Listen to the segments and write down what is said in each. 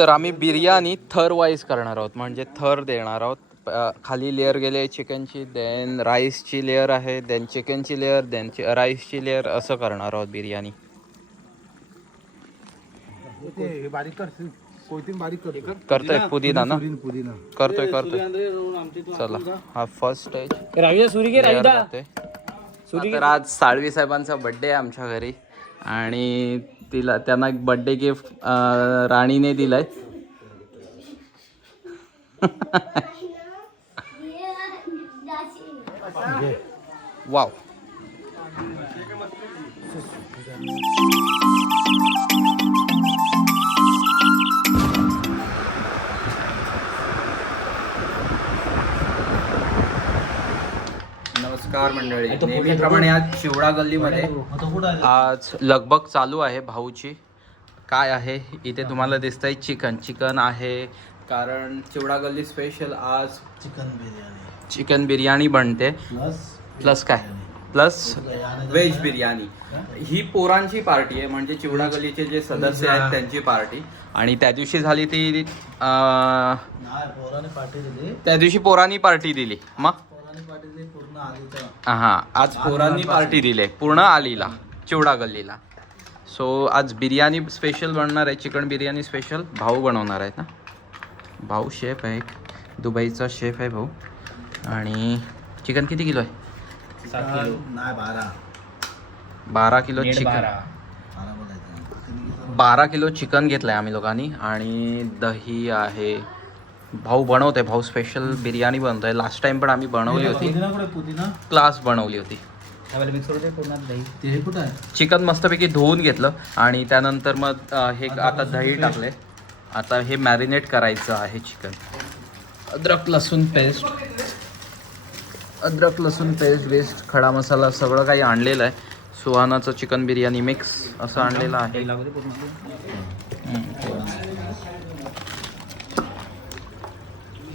तर आम्ही बिर्याणी थर वाईज करणार आहोत. म्हणजे थर देणार आहोत. खाली लेअर गेले चिकनची देन राईसची लेअर आहे देन चिकनची लेअर देन राईसची लेअर असं करणार आहोत बिर्याणी. करतोय पुदिना ना? करतोय करतोय. चला. हा फर्स्ट स्टेज तर आज साळवी साहेबांचा बड्डे आहे आमच्या घरी. आणि तिला त्यांना एक बड्डे गिफ्ट राणीने दिलाय. वाव. नमस्कार मंडळी. नेहमीप्रमाणे आज चिवडा गल्लीमध्ये. आज लगबग चालू आहे भाऊची. काय आहे? इथे तुम्हाला दिसतंय चिकन. चिकन आहे. कारण चिवडा गल्ली स्पेशल आज चिकन बिर्याणी. चिकन बिर्याणी बनते. प्लस प्लस काय? Plus veg biryani. ही? पोरांची पार्टी आहे. म्हणजे चिवडा गल्लीचे जे सदस्य आहेत त्यांची पार्टी आणि त्या दिवशी झाली ती त्या दिवशी पोरांनी पार्टी दिली. मग पोराने पाठी दिली पूर्ण आलीचा हा आज पोरांनी पार्टी दिली पूर्ण आलीला चिवडा गल्लीला. सो आज बिर्याणी स्पेशल बनणार आहे चिकन बिर्याणी स्पेशल भाऊ बनवणार आहेत ना? भाऊ शेफ आहे एक. दुबईचा शेफ आहे भाऊ. आणि चिकन किती किलो आहे? नाही बारा. बारा किलो चिकन बारा. किलो चिकन घेतलंय आम्ही लोकांनी. आणि दही आहे भाऊ बनवते भाऊ स्पेशल बिर्याणी बनवतोय. लास्ट टाइम पण आम्ही बनवली होती. क्लास बनवली होती. हे चिकन मस्तपैकी धुवून घेतलं आणि त्यानंतर मग हे आता दही टाकले. आता हे मॅरिनेट करायचं आहे चिकन अद्रक लसूण पेस्ट अद्रक लसूण पेस्ट वेस्ट खडा मसाला सगळं काही आणलेलं आहे. सुहानाचं चिकन बिर्याणी मिक्स असं आणलेलं आहे.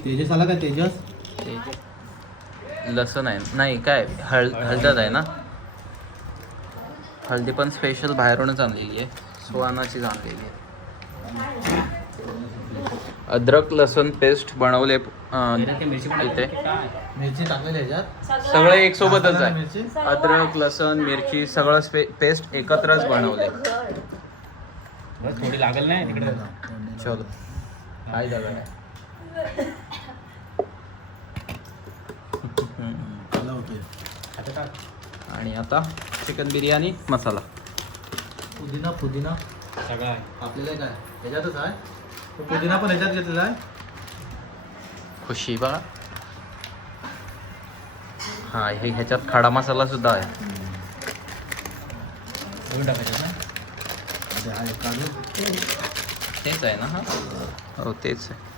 तेजस आला काय तेजस? लसूण आहे. नाही काय? हळ हळदद आहे ना? हळदी पण स्पेशल बाहेरूनच आणलेली आहे. सुहानाचीच आणलेली आहे. अद्रक लसूण पेस्ट बनवले इथे. मिरची टाकलेली ह्याच्यात सगळं एक सोबतच आहे. मिरची? अद्रक लसण मिरची सगळं स्पे पेस्ट एकत्रच बनवले. थोडी लागल नाही तिकडे. चलो. काय झालं? नाही आणि आता चिकन बिर्याणी मसाला. पुदिना पुदिना. सगळं आहे. आपल्याला काय ह्याच्यातच आहे? तो पुदिना पण ह्याच्यात घेतलेला आहे? खुशी बघा हा हे ह्याच्यात खडा मसाला सुद्धा आहे. तेच आहे ना हा? हो तेच आहे.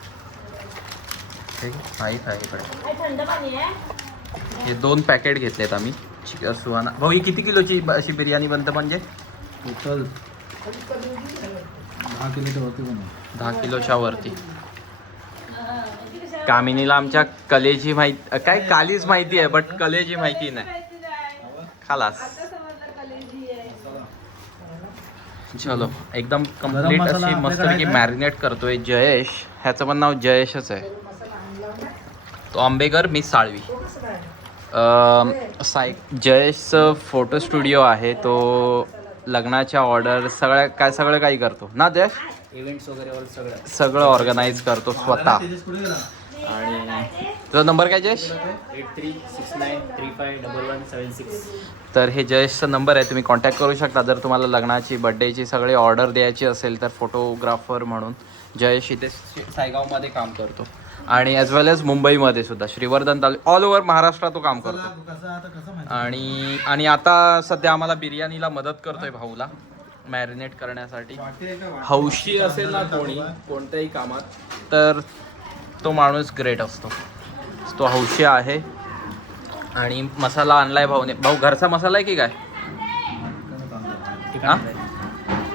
हे दोन पॅकेट घेतलेत आम्ही. चिकन सुहाना. भाऊ ही किती किलोची अशी बिर्याणी बनतं म्हणजे? टोटल दहा किलोच्या पण दहा किलोच्या वरती. कामिनीला आमच्या कलेची माहिती काय कालीच माहिती आहे बट कलेची माहिती नाही. खालास. चलो एकदम कंप्लीट अशी का? मॅरिनेट करतोय जयेश. ह्याचं पण नाव जयेशच आहे. तो आंबेकर मी साळवी. साय जयेशचं फोटो स्टुडिओ आहे तो लग्नाच्या ऑर्डर सगळ्या काय सगळं काही करतो. ना जयेश? इव्हेंट्स वगैरे सगळं. सगळं ऑर्गनाईज करतो स्वतः. आणि तुझा नंबर काय Jayesh? Eight three six nine three five double one seven six तर हे जयेशचा नंबर आहे तुम्ही कॉन्टॅक्ट करू शकता. जर तुम्हाला लग्नाची बड्डेची सगळी ऑर्डर द्यायची असेल तर फोटोग्राफर म्हणून जयेश इथे सायगावमध्ये काम करतो. आणि ॲज वेल एज मुंबईमध्ये सुद्धा. श्रीवर्धन तालुका ऑल ओव्हर महाराष्ट्रात तो काम करतो. आणि आणि आता सध्या आम्हाला बिर्याणीला मदत करतोय भाऊला मॅरिनेट करण्यासाठी? हौशी असेल ना कोणी कोणत्याही कामात तर तो माणूस ग्रेट असतो. तो हौशी आहे. आणि मसाला आणलाय भाऊने. भाऊ घरचा मसाला आहे की काय? हा?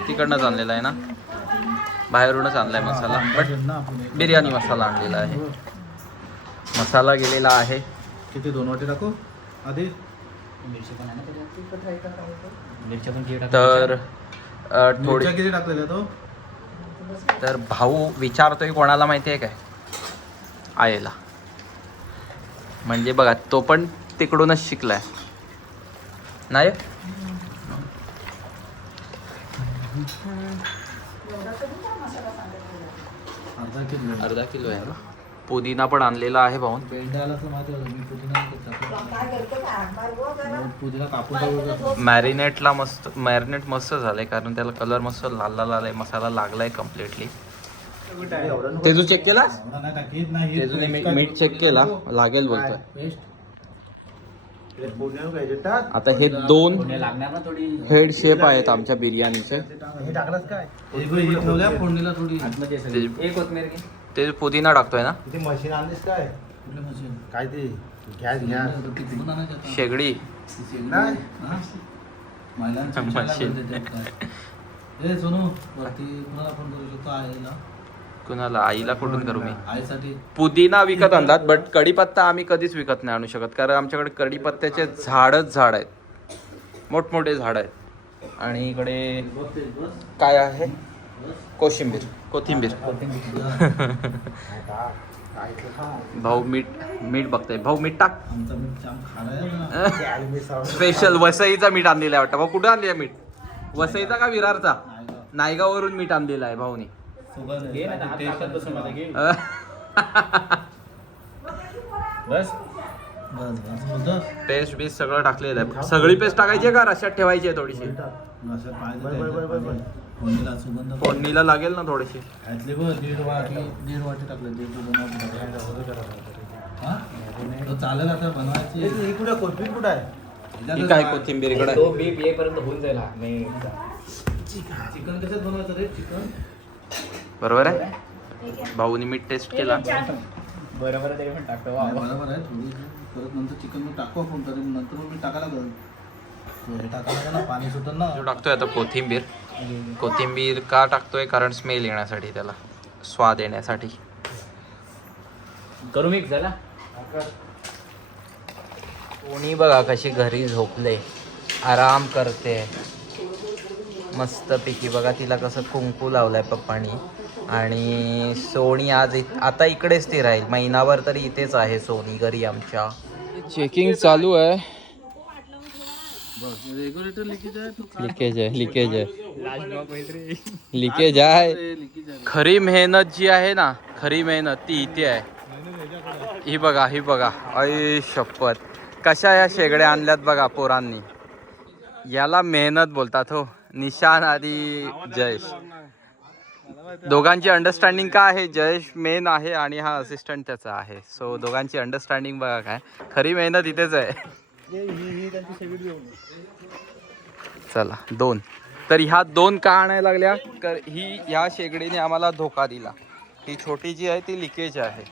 तिकडनंच आणलेला आहे ना? बाहेरूनच आणलाय मसाला बट बिर्याणी मसाला आणलेला आहे. मसाला गेलेला आहे. किती दोन वाटी टाकू? आधी? तर थोडी किती तो? तर भाऊ विचारतोय कोणाला माहिती आहे काय? आईला. म्हणजे बघा तो पण तिकडूनच शिकलाय. नाही? अर्धा किलो अर्धा किलो आहे. ना पुदिना पण आणलेला आहे भाऊन. पेंडाला तर माहिती होतं मी पुदिना टाकला पुदिना कापून टाकू मॅरिनेटला मस्त मॅरिनेट मस्त झालंय कारण त्याला कलर मस्त लाल लाल आलाय मसाला लागलाय कम्प्लिटली तेजू चेक केला तेजूने मीठ चेक केला लागेल बोलतोय. आता हे दोन ना हेड शेप आहेत आमच्या बिर्याणीचे. हे हे हे. ते- पुदिना टाकतोय ना? किती मशीन आणलीस काय? कुठलं मशीन काय ते? Gas gas. शेगडी. शेगडी. हा? मशीन. सोनू वरती कुणाला फोन करू शकतो? आईला. कुणाला आईला कुठून करू मी? आईसाठी पुदिना विकत आणतात बट कढीपत्ता आम्ही कधीच विकत नाही आणू शकत कारण आमच्याकडे कढीपत्त्याचे झाडच झाड आहेत. मोठमोठे झाड आहेत. आणि इकडे. काय आहे? कोशिंबीर कोथिंबीर. भाऊ मीठ मीठ बघताय. भाऊ मीठ टाक. स्पेशल वसईचा मीठ आणलेला आहे वाटतं. भाऊ कुठं आणलेला मीठ? वसईचा का विरारचा. नायगाववरून मीठ आणलेला आहे भाऊनी. घे ना हात टेस्ट टाकत बसून आता घे अं, बस. बस बस बोलतोस? पेस्ट बीस्ट सगळं टाकलेलं आहे. सगळी पेस्ट टाकायची आहे का? रशात ठेवायची आहे थोडीशी. रश्यात पाणी बर, बर, बर, बर, बर. फोडणीला सुगंध फोडणीला लागेल ना थोडीशी. घातली बघ. दीड वाटी दीड वाटी टाकलं दीड ते दोन वाटी टाकलं. हा? तो चालेल आता बनवायची. ही कुठे? कुठे आहे? ही काय कोथिंबीर इकडे तो बीप येईपर्यंत होऊन जाईल हा. नाही चिकन कसं बनवायचं रे? चिकन? बरोबर आहे? भाऊनी मीठ टेस्ट केला. बरं बरं तरी पण टाकतो. वा. बरोबर आहे थोडी परत नंतर चिकन मग टाकू आपण तरी नंतर मग मी टाकायला लागेल तो टाकायला लागेल ना पाणी सुटल ना. जो टाकतोय आता कोथिंबीर. कोथिंबीर का टाकतोय? कारण स्मेल येण्यासाठी त्याला. स्वाद येण्यासाठी. करू मिक्स झाला? कोणी बघा कशी घरी झोपले. आराम करते. मस्त पैकी. बघा तिला कसं कुंकू लावलाय पप्पानी. आणि सोनी आज आता इकडेच ती राहील महिनाभर तरी इथेच आहे सोनी घरी आमच्या. चेकिंग चालू आहे. लिकेज आहे लिकेज आहे. लिकेज आहे. खरी मेहनत जी आहे ना खरी मेहनत ती इथे आहे. ही बघा ही बघा. ऐ शपथ. कशा या शेगड्या आणल्यात बघा पोरांनी. याला मेहनत बोलतात हो. निशान आधी जयेश. दोघांची अंडरस्टँडिंग काय आहे? जयेश मेन आहे आणि हा असिस्टंट त्याचा आहे. सो दोघांची अंडरस्टँडिंग बघा काय. खरी मेहनत इथेच आहे. चला दोन. तर ह्या दोन का आणायला लागल्या? तर ही ह्या शेगडीने आम्हाला धोका दिला. ही छोटी जी आहे ती लिकेज आहे.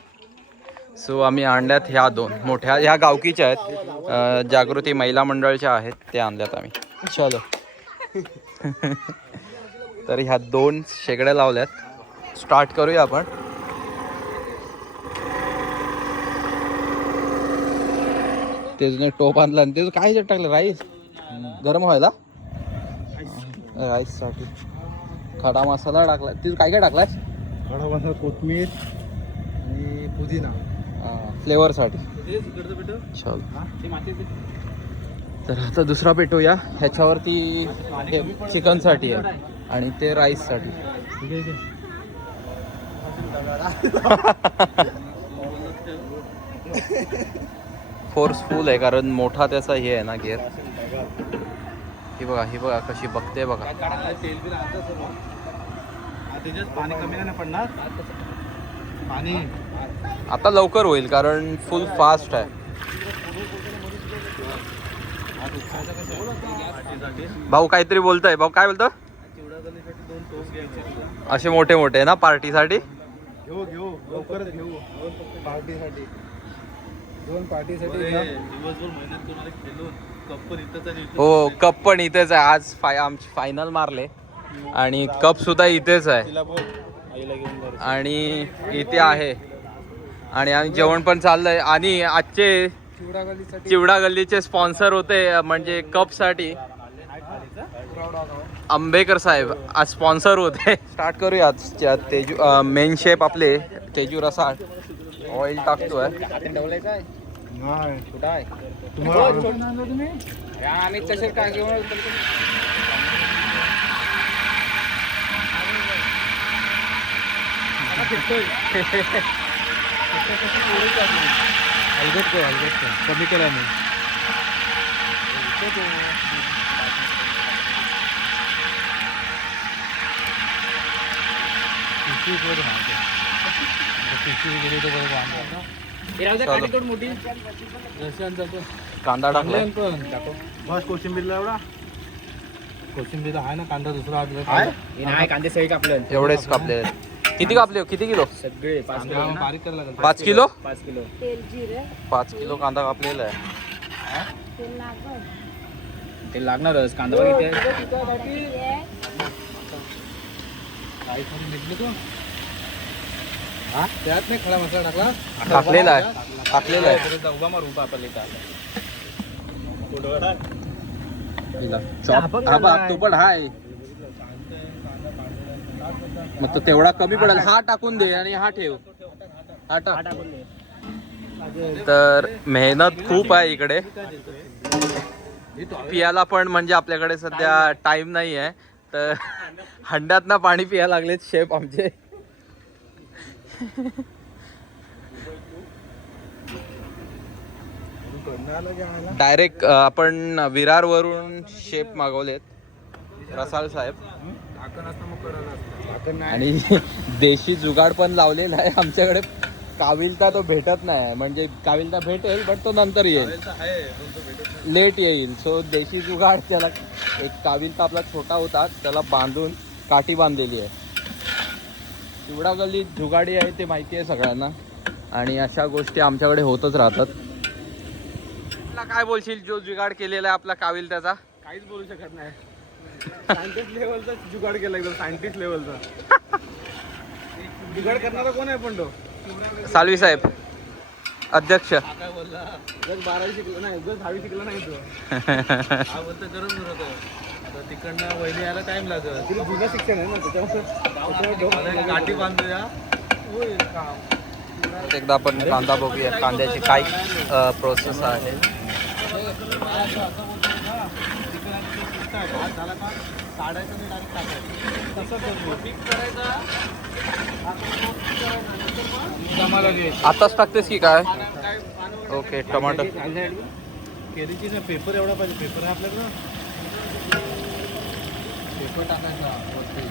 सो आम्ही आणल्यात ह्या दोन. मोठ्या ह्या गावकीच्या आहेत. जागृती महिला मंडळच्या आहेत. ते आणल्यात आम्ही. चलो. तर ह्या दोन शेगड्या लावल्यात. स्टार्ट करूया आपण. तेजने टोप आणला आणि तेच काय टाकलं राईस? गरम व्हायला? राईससाठी खडा मसाला टाकला तिथं काय काय टाकलाय खडा मसाला कोथमीर आणि पुदिना. फ्लेवरसाठी चल. तर आता दुसरा पेटूया. ह्याच्यावरती हे चिकनसाठी आहे. आणि ते राईससाठी फोर्सफुल आहे कारण मोठा त्याचा हे आहे ना गेअर ही बघा ही बघा कशी बघते बघा. पाणी कमी नाही पडणार? पाणी. आता लवकर होईल कारण फुल फास्ट आहे. भाऊ काहीतरी बोलतोय. भाऊ काय बोलतो चिवडा गलीसाठी दोन टोप घ्यायचे असे मोठे मोठे ना पार्टीसाठी? घेऊ घेऊ. लवकरच घेऊ. दोन पार्टीसाठी पार्टीसाठी हो कप पण इथेच आहे. आज फाय आमची फायनल मारले. आणि कप सुद्धा इथेच आहे. आणि इथे आहे. आणि आम्ही जेवण पण चाललंय. आणि आजचे चिवडा गल्लीचे स्पॉन्सर होते म्हणजे कपसाठी. आंबेकर साहेब आज स्पॉन्सर होते. स्टार्ट करूया आजच्या तेजू मेन शेप आपले तेजू रसाळ ऑइल टाकतोय. कुठं? आहे आम्ही काय कमी केला मी पिशवी वर मारतो. पिशवी गेली तर बरोबर आणतात ना. चलो. मोठी रशियन चालतो. कांदा टाकलाय. चांगलं पण. टाको. बस कोशिंबीरला एवढा? कोशिंबीरला आहे ना कांदा दुसरा हे नाही कांदे सगळे कापले एवढेच कापले किती कापले हो? किती किलो? सगळे पाच किलो पाच किलो? पाच किलो. तेल जिरं. पाच किलो कांदा कापलेला आहे. ते लागणारच. कांदा बघितले काही थोडी निघली तू हा त्यात नाही खडा मसाला टाकला. टाकलेला आहे. टाकलेला आहे. उभा मार उभा आपल्याला तो पण हाय. मग तो तेवढा कमी पडेल. हा टाकून दे आणि हा ठेव. हा टाक. तर मेहनत खूप आहे इकडे. पियाला पण म्हणजे आपल्याकडे सध्या टाइम नाही. आहे तर हंड्यात ना पाणी पिया लागलेत शेफ आमचे. डायरेक्ट आपण विरार वरून शेप मागवलेत रसाल साहेब. आणि देशी जुगाड पण लावलेला आहे. आमच्याकडे काविलता तो भेटत नाही. म्हणजे काविलता भेटेल बट तो नंतर येईल. लेट येईल. सो देशी जुगाड त्याला एक काविलता आपला छोटा होता. त्याला बांधून काठी बांधलेली आहे. चिवडा गल्ली जुगाडी आहे ते माहिती आहे सगळ्यांना. आणि अशा गोष्टी आमच्याकडे होतच राहतात. तुला काय बोलशील? जो जुगाड केलेला आहे आपला काविल त्याचा? काहीच बोलू शकत नाही. सायंटिस्ट लेवलचा जुगाड केला एकदम सायंटिस्ट लेवलचा जुगाड करणारा कोण आहे पण तो? सालवी साहेब. अध्यक्ष. काय बोलला जर बारावी शिकला नाही जर दहावी शिकला नाही तो. हा बोलतो गरम तिकडनं वहिनी यायला टाइम लागेल. तिला जुनं शिक्षण आहे ना त्याच्यामुळे गाठी बांधूया. होईल काम. एकदा आपण कांदा बघूया. कांद्याची काय प्रोसेस आहे. आताच टाकतेस की काय? ओके टमाटर. केळीची ना पेपर एवढा पाहिजे. पेपर आहे आपल्याकडं. पेपर टाकायचा वरती.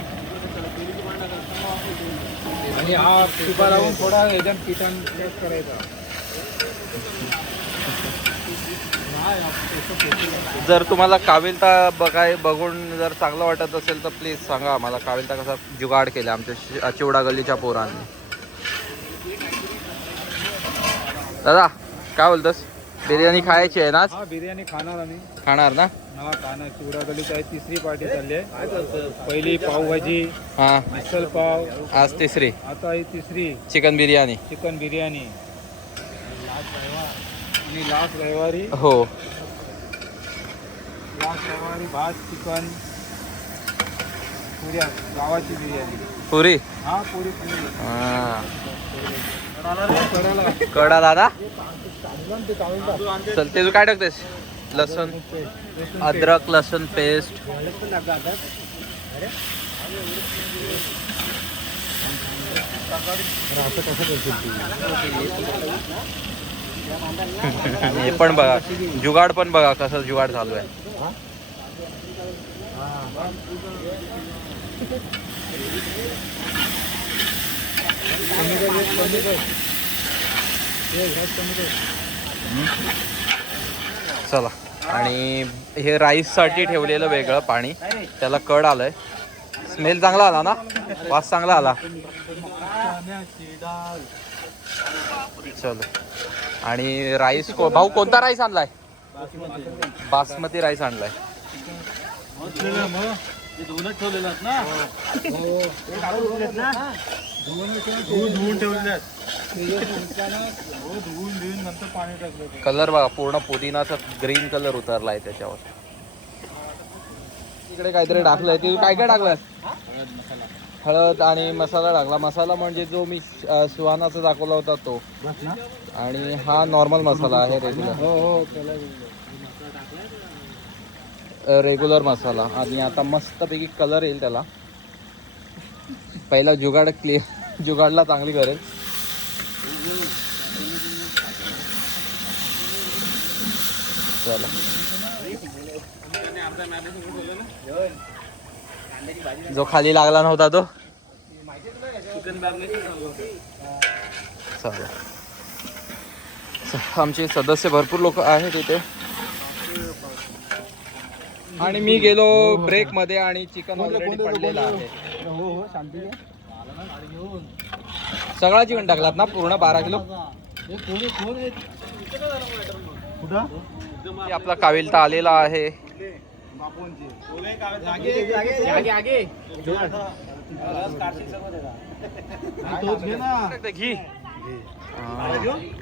आणि हा लावून थोडा याच्यात पिठान करायचा. जर तुम्हाला काविलता बघाय बघून जर चांगलं वाटत असेल तर प्लीज सांगा आम्हाला. काविलता कसा जुगाड केला आमच्या शि- चिवडा गल्लीच्या पोरांनी. दादा काय बोलतोस? बिर्याणी खायची आहे ना आज? हा बिर्याणी खाणार आम्ही. खाणार ना? हा खाणार. चिवडा गलीची आहे तिसरी पार्टी चालली आहे. पहिली पावभाजी हा. मिसल पाव. आज तिसरी. आता ही तिसरी. चिकन बिर्याणी. चिकन बिर्याणी. आणि लास्ट रविवारी हो. लास्ट रविवारी भात चिकन पुऱ्या गावाची बिर्याणी. पुरी? हा पुरी पुरी. हा. करायला कडा दादा चल ते तू काय टाकतेस? लसूण. अद्रक लसूण पेस्ट. हे पण बघा जुगाड पण बघा कसं जुगाड चालू आहे. चला. आणि हे राईससाठी ठेवलेलं वेगळं पाणी. त्याला कड आलंय. स्मेल चांगला आला ना? वास चांगला आला. चलो. आणि राईस को भाऊ कोणता राईस आणलाय? बासमती राईस आणलाय. धुवूनच ठेवलेलं ना? धुवून धुवून ठेवलेले हो धुवून धुवून नंतर पाणी टाकलं होतं. कलर बघा पूर्ण पुदिनाचा ग्रीन कलर उतरलाय त्याच्यावर. इकडे काहीतरी टाकलंय ते काय काय टाकलंय हळद आणि मसाला टाकला. मसाला म्हणजे जो मी सुहानाचा दाखवला होता तो. आणि हा नॉर्मल मसाला आहे रेग्युलर हो हो त्याला रेग्युलर मसाला आणि आता मस्तपैकी कलर येईल त्याला. पहिला जुगाड क्लिअर जुगाडला चांगली करेल. चला. जो खाली लागला नव्हता तो. चला. स- आमचे सदस्य भरपूर लोक आहेत इथे. आणि मी गेलो ब्रेकमध्ये आणि चिकन ऑलरेडी पडलेलं आहे. हो हो शांती सगळा चिकन टाकलात ना पूर्ण बारा किलो? कुठं? आपला काविलता आलेला आहे. तोच घे. म्हणजे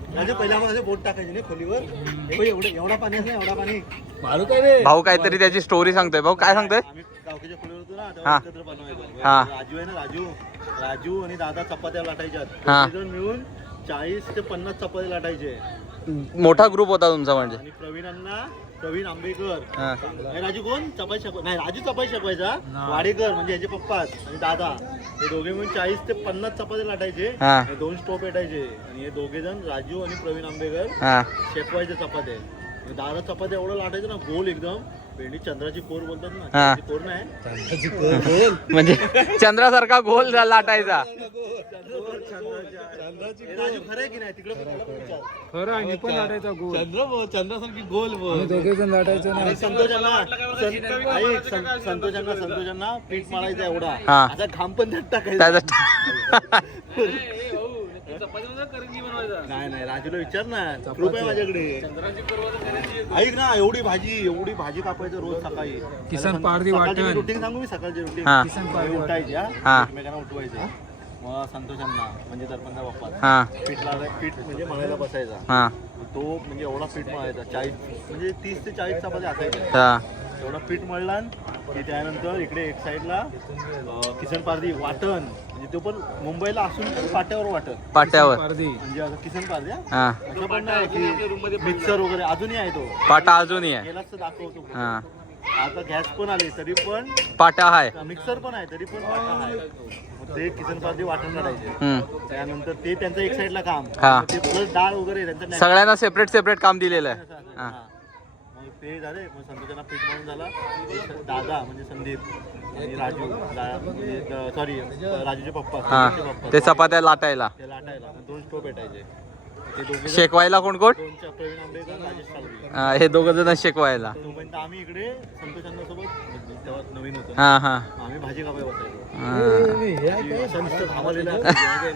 भाऊ काहीतरी त्याची स्टोरी सांगतोय. भाऊ काय सांगतोय? आम्ही गावकीच्या खोलीवर होतो ना हा. तेव्हा एकत्र बनवायचो. हा. राजू आहे ना राजू. राजू आणि दादा चपात्या लाटायच्या हा. मिळून चाळीस ते पन्नास चपात्या लाटायचे. मोठा ग्रुप होता तुमचा म्हणजे. आणि प्रवीणांना प्रवीण आंबेकर हा. नाही राजू कोण? चपाई शिकव नाही राजू चपाई शिकवायचा. वाडेकर म्हणजे याचे पप्पाच आणि दादा. हे दोघे मिळून चाळीस ते पन्नास चपात्या लाटायचे. हा. हे दोन स्टोप पेटायचे आणि हे दोघे जण राजू आणि प्रवीण आंबेकर हा. शेकवायचे चपात्या. आणि दादा चपात्या एवढं लाटायचं ना गोल एकदम. चंद्राची कोर बोलतात ना हा. चंद्राची कोर नाही. म्हणजे चंद्रासारखा गोल झा- लाटायचा. हे राजू खरं आहे की नाही? तिकडे पण त्याला पण विचार. खरं आहे मी पण लाटायचा गोल चंद्र बोल चंद्रासारखी गोल बोल. आम्ही दोघे जण लाटायचो ना. आणि संतोषांना सं- ऐक, सं- संतोषांना संतोषांना पीठ मारायचा एवढा. हा. आता घाम पण त्यात टाकायचा. त्याचा नाही नाही राजूला विचार ना. कृप आहे माझ्याकडे. ऐक ना एवढी भाजी एवढी भाजी कापायचं रोज सकाळी. किसन पारधी वाटण. रुटीन सांगू मी सकाळची रुटीन हा. किसन पारधी वाटण. उठायची हा. हा एकमेकांना उठवायचे. मग संतोषांना म्हणजे दरपंचा बाप्पा हा. पीठ लावाय पीठ म्हणजे मळायला बसायचा. हा. तो म्हणजे एवढा पीठ मळायचा. चाळीस म्हणजे तीस ते चाळीस चपात्या असायच्या. हा. एवढं पीठ मळला की त्यानंतर इकडे एक साईडला अं, किसन पारधी वाटण. म्हणजे तो पण मुंबईला असून पाट्यावर वाटण पाट्यावर. म्हणजे आता किसन हा? हा. असं पण नाही की मिक्सर वगैरे अजूनही आहे तो. पाटा अजूनही आहे. गेलाच तर दाखवतो हा. आता गॅस पण आली तरी पण पाटा आहे मिक्सर पण आहे तरी पण वाटण आहे मग ते किसन पारधी वाटण काढायचे. हम्म. त्यानंतर ते त्यांचं एक साईडला काम. हा. ते प्लस डाळ वगैरे त्यांचं सगळ्यांना सेपरेट सेपरेट काम दिलेलं आहे. हा. हा ते झाले मग संतोषांना पीठ म्हणून झाला. दादा म्हणजे संदीप आणि राजू सॉरी राजूचे पप्पा हा संदीपचे पप्पा. ते चपात्या लाटायला. ते लाटायला मग दोन स्टोव भेटायचे. शेकवायला कोण कोण? हा, हे दोघ जण शेकवायला. आम्ही इकडे सोबत नवीन हा हा. आम्ही भाजी हा.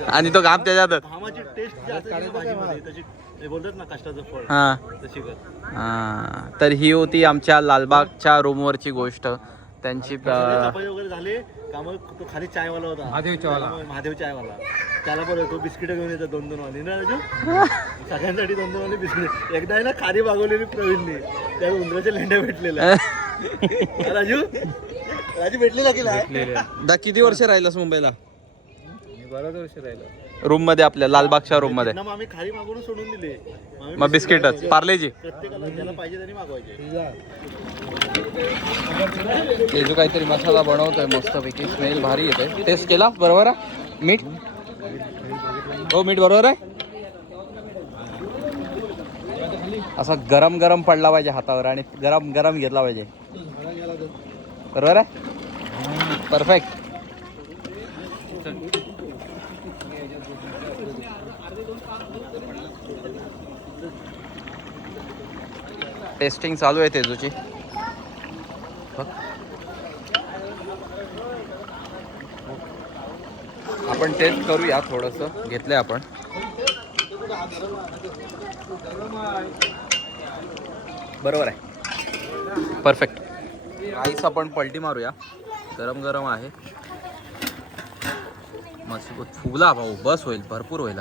आणि तो घाम त्याच्यातच घामाची टेस्ट जी असायची ना भाजीमध्ये तशी ते बोलतात ना कष्टाचं फळ. हा. तशी कर. हा. तर ही होती आमच्या लालबागच्या रूमवरची गोष्ट. त्यांची वगैरे झाले? का मग तो खाली चायवाला होता. महादेव चायवाला. महादेव चायवाला त्याला बरं तो बिस्किट घेऊन येतो दोन दोन वाली. ना राजू? सगळ्यांसाठी दोन दोन वाली बिस्किट. एकदा आहे ना खारी मागवलेली प्रवीणने. त्या उंदराच्या लेंड्या भेटलेल्या. राजू? राजू भेटलेला की दा किती वर्ष राहिलास मुंबईला? मी बराच वर्ष राहिलो. रूममध्ये आपल्या लालबागच्या रूममध्ये. मग आम्ही खारी मागवून सोडून दिले. मग आम्ही मग बिस्किटच पार्लेजी. प्रत्येकाला ज्याला पाहिजे त्यांनी मागवायचे. ते जो काहीतरी मसाला बनवतोय मस्तपैकी. स्मेल भारी येते टेस्ट केला? बरोबर आहे? मीठ? हो मीठ बरोबर आहे? असा गरम गरम पडला पाहिजे हातावर आणि गरम गरम घेतला पाहिजे. बरोबर आहे? परफेक्ट टेस्टिंग चालू आहे तेजूची. आपण टेस्ट करूया थोडंसं. घेतलंय आपण. बरोबर आहे. परफेक्ट राईस आपण पलटी मारूया. गरम गरम आहे. मस्त फुगला भाऊ. बस होईल. भरपूर होईल.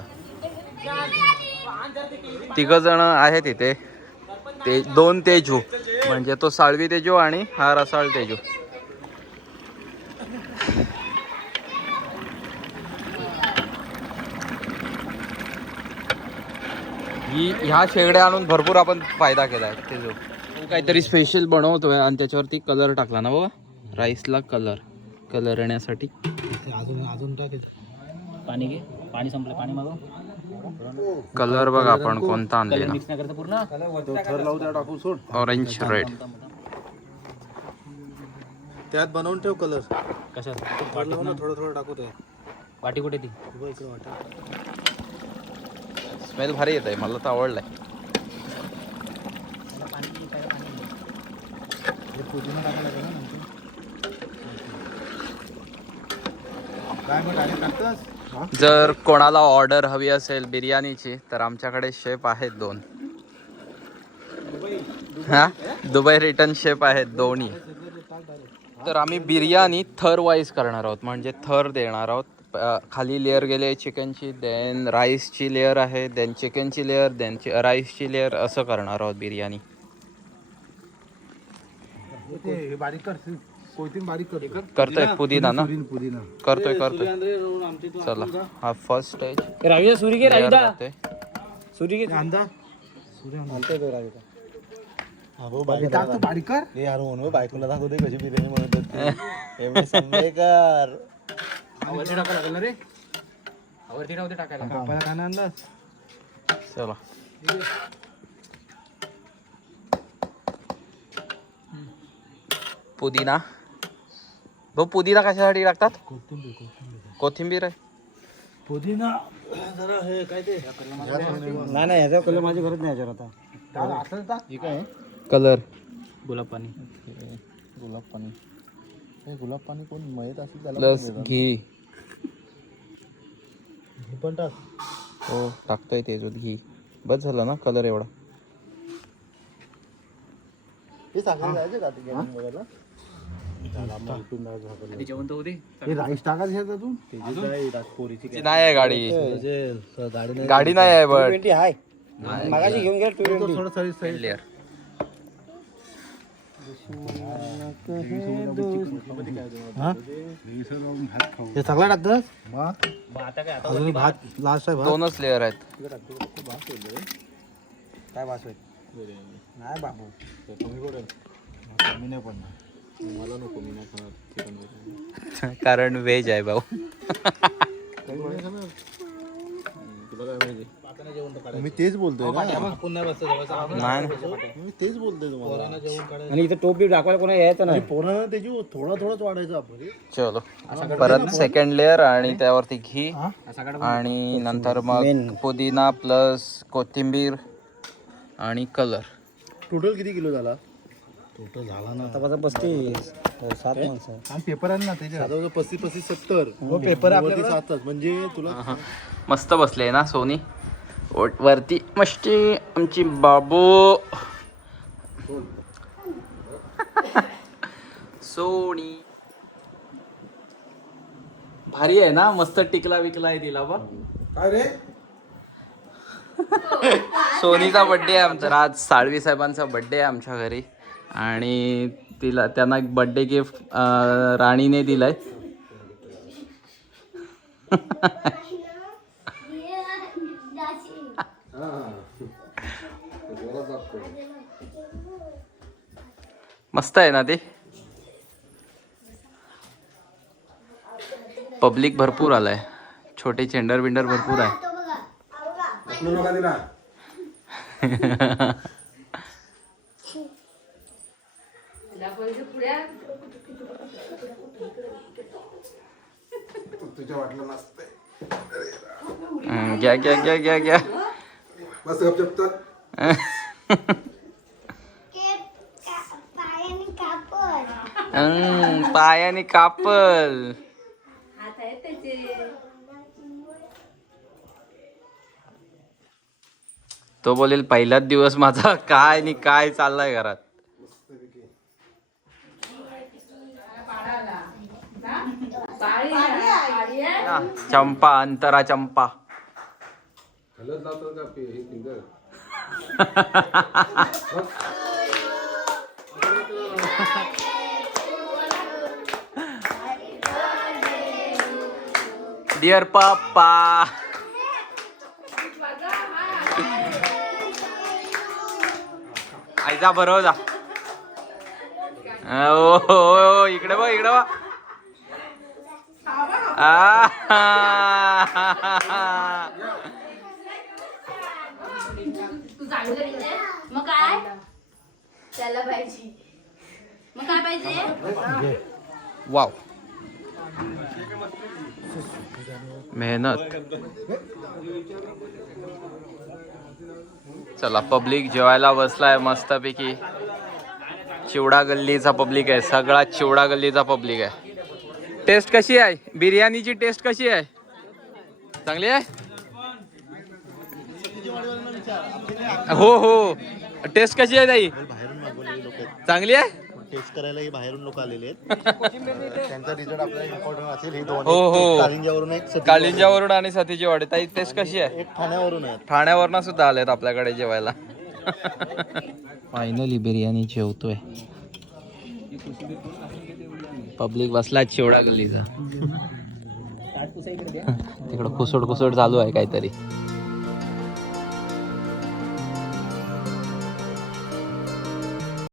तिघ जण आहेत इथे. ते दोन तेजू. म्हणजे तो साळवी तेजू आणि हा रसाळ तेजू. ही ह्या शेगड्या आणून भरपूर आपण फायदा केला आहे तेजू. काहीतरी स्पेशल बनवतोय आणि त्याच्यावरती कलर टाकला ना बाबा राईसला कलर कलर येण्यासाठी. अजून अजून पाणी घे. पाणी संपलं. पाणी मागव. कलर बघा आपण कोणता आणलेला. मिक्स नाही करता पूर्ण. तो थर लावू त्या टाकू सोड. ऑरेंज रेड त्यात बनवून ठेव कलर कशात? थर लावून ना? थोडं थोडं टाकू ते. वाटी कुठे ती? उभं इकडे वाटा. स्मेल भारी येत आहे मला तर आवडलाय. काय मग डायरेक्ट टाकतोस? जर कोणाला ऑर्डर हवी असेल बिर्याणीची तर आमच्याकडे शेप आहेत दोन. हा? दुबई रिटर्न शेप आहेत दोन्ही. तर आम्ही बिर्याणी थर वाईज करणार आहोत म्हणजे थर देणार आहोत. खाली लेअर गेले चिकनची देन राईसची लेअर आहे देन चिकनची लेअर देन राईसची लेअर असं करणार आहोत बिर्याणी. ते बारीक बारीक करतोय. पुदिना. ना? पुदिना पुदिना. करतोय करतोय. चला हा फर्स्ट स्टेज रावीदा सुरी घे रावीदा सुरी घे. कांदा हा बारीक कर. हे यार म्हणून बायकोला दाखवते कशी बिर्याणी म्हणत होती. एवढे संवेकर आवरती टाकायला लागेल ना रे? आवरती टाकते टाकायला. कापायला काय नाही आणलं चला. पुदिना. भाऊ पुदिना कशासाठी टाकतात कोथिंबीर कोथिंबीर. कोथिंबीर आहे. पुदिना जरा हे काय ते? नाही नाही ह्याचा कलर माझी गरज नाही याच्यावर आता. ठीक आहे कलर गुलाब पाणी. गुलाब पाणी. हे गुलाब पाणी कोण मयत असेल त्याला प्लस घी. हे पण टाक. हो टाकतोय ते घी. बस झालं ना कलर एवढा. हे साखर जायचे का ते बघायला? आधी जेवण तर होते. हे राईस टाकायचं ह्यात अजून? पोरीची ती नाही आहे गाडी. गाडी नाही. आहे बट ट्वेंटी हाय मागाशी घेऊन घ्या टू ट्वेंटी थोडं सरी सरी लेअर हा? हे सगळं टाकतस मग आता काय अजून भात लास्ट आहे भात? दोनच लेअर आहेत. काय होईल नाही बाबू. कमी पडेल. कमी नाही पडणार. मला नको मी नाही खाणार कारण व्हेज आहे भाऊ. मी तेच बोलतोय ना. नाही मी तेच बोलतोय तुम्हाला. आणि इथं टोप दाखवायला कोणा यायचं नाही. पोरांना त्याची थोडा थोडाच वाढायचा आपण. चलो. परत सेकंड लेअर आणि त्यावरती घी. आणि नंतर मग पुदिना प्लस कोथिंबीर आणि कलर टोटल किती किलो झाला? टोटल झाला ना. आता माझा पस्तीस सात माणसं पेपर आहे ना त्याच्या पस्तीस पस्तीस सत्तर. पेपर सातच. म्हणजे तुला मस्त बसले ना सोनी. ओट- वरती मस्ती. आमची बाबू. सोनी. भारी आहे ना मस्त टिकला विकला आहे तिला बघ. काय रे? सोनीचा बड्डे आहे आमचा. आज साळवी साहेबांचा बड्डे आहे आमच्या घरी. आणि तिला त्यांना एक बड्डे गिफ्ट राणीने दिलंय. मस्त आहे ना ते? पब्लिक भरपूर आलाय. छोटे चेंडर बिंडर भरपूर आहे. हम्म, घ्या घ्या घ्या घ्या घ्या पायाने कापड हम्म, पायाने कापल तो बोलेल पहिलाच दिवस माझा काय आणि काय चाललाय घरात? ना, चंपा अंतरा चंपा. डिअर पप्पा जा बरोबर जा. ओ हो, हो, इकडे बघ इकडे बघ. मग काय त्याला पाहिजे मग काय पाहिजे वाव मेहनत चला पब्लिक जेवायला बसलाय मस्तपैकी. चिवडा गल्लीचा पब्लिक आहे सगळा चिवडा गल्लीचा पब्लिक आहे. टेस्ट कशी आहे? बिर्याणीची टेस्ट कशी आहे? चांगली आहे? हो हो. टेस्ट कशी आहे ताई? चांगली आहे? टेस्ट करायला हे बाहेरून लोक आलेले आहेत. त्यांचा रिझल्ट आपल्याला इम्पॉर्टंट असेल. हे दोन हो, हो. एक कालिंजावरून एक सतीश कालिंजावरून आणि सतीची वाडी ताई टेस्ट कशी आहे? एक ठाण्यावरून ठाण्यावरनं सुद्धा आलेत आपल्याकडे जेवायला. फायनली बिर्याणी जेवतोय. पब्लिक बसला चिवडा गलीचा तिकडं कुसोड कुसोड चालू आहे काहीतरी.